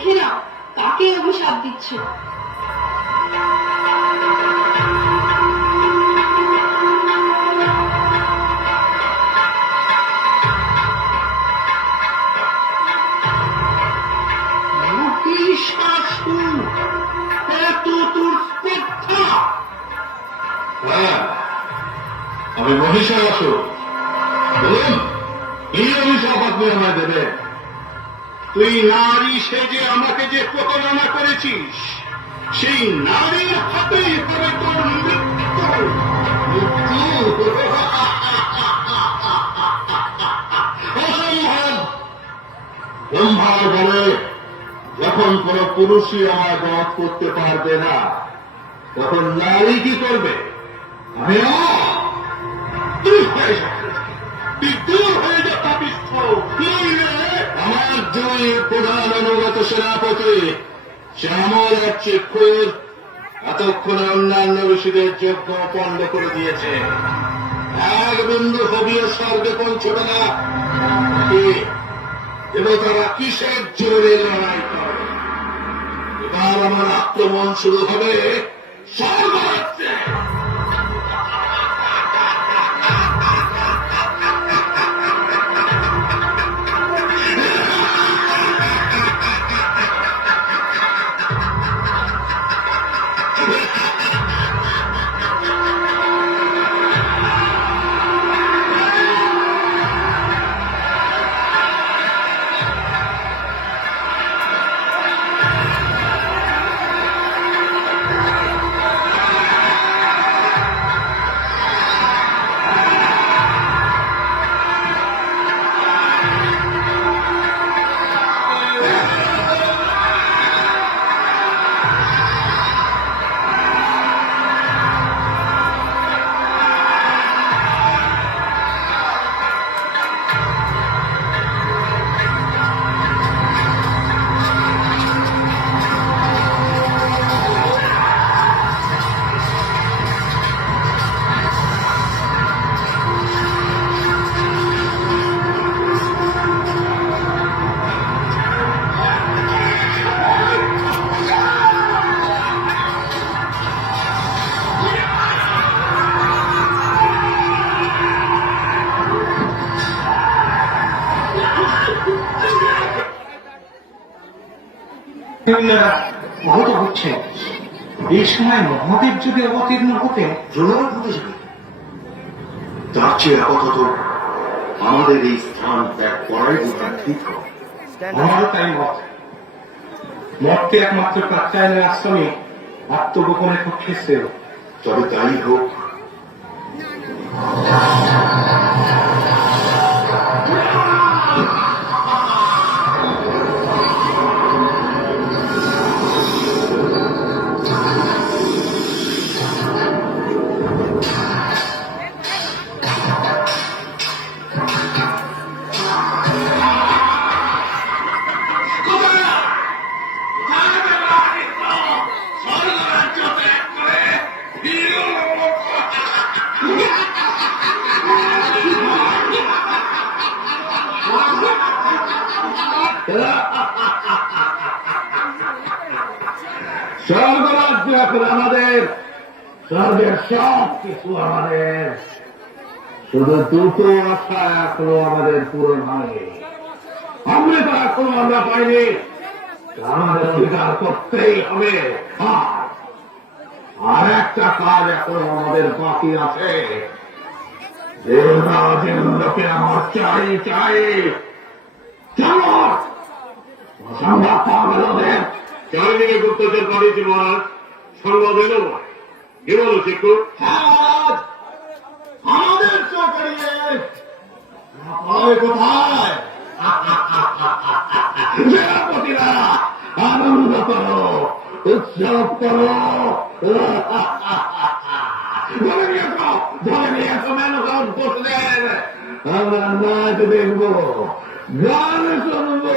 দেখে না কাকে অভিশাপ দিচ্ছে। আমি মহিষাসুর, বলুন কি অভিশাপ আপনি আমায় দেবে? তুই নারী সেজে আমাকে যে প্রতারণা করেছিস, সেই নারীর হাতেই হবে তোর মৃত্যু। অসম্ভব। ব্রহ্মার বলে যখন কোন পুরুষই আমায় বধ করতে পারবে না, তখন নারী কি করবে? আমি আমার দুই প্রধান অনুগত সেনাপতি শ্যামল আর চিক্ষুর এতক্ষণে অন্যান্য ঋষিদের যজ্ঞ পণ্ড করে দিয়েছে। এক বিন্দু হবিও স্বর্গে পৌঁছবে না। দেবতারা কিসের জোরে লড়াই করে? এবার আমার আক্রমণ শুরু হবে স্বর্গরাজ্যে। আহত হচ্ছে। এই সময় মহাদেব যদি অবতীর্ণ হতে জোর হতে যাবে, তার চেয়ে আপাতত আমাদের এই স্থান ত্যাগ করাই বোধহয় ঠিক হবে। আমারও তাই মত। মতকে একমাত্র কাত্যায়নের আশ্রমে আত্মগোপনে কক্ষে শ্রেয়। তবে তাই হোক। স্বর্গরাজ্য এখন আমাদের, স্বর্গের সব কিছু আমাদের। শুধু দুটো আশা এখনো আমাদের পূরণ হয়নি। অমৃতা এখনো আমরা পাইনি, আমাদের অধিকার করতেই হবে। আর একটা কাজ এখনো আমাদের বাকি আছে। দেবরাজেন্দ্রকে আমার চাই চাই। চলো, অসম্ভব পাওয়া গেল ওদের। চারিদিকে গুপ্তচর পাঠিয়েছি মহারাজ, সংবাদ এলো নয়। কি বলো চিকু? আমাদের চোখড়িয়ে কোথায়? সেনাপতিরা আনন্দ করো, উৎসব করো। ধরে নিয়ে এসো মেনকাউন্ট বসলেন। আমরা নাচ দেখবো, গান শুনবো।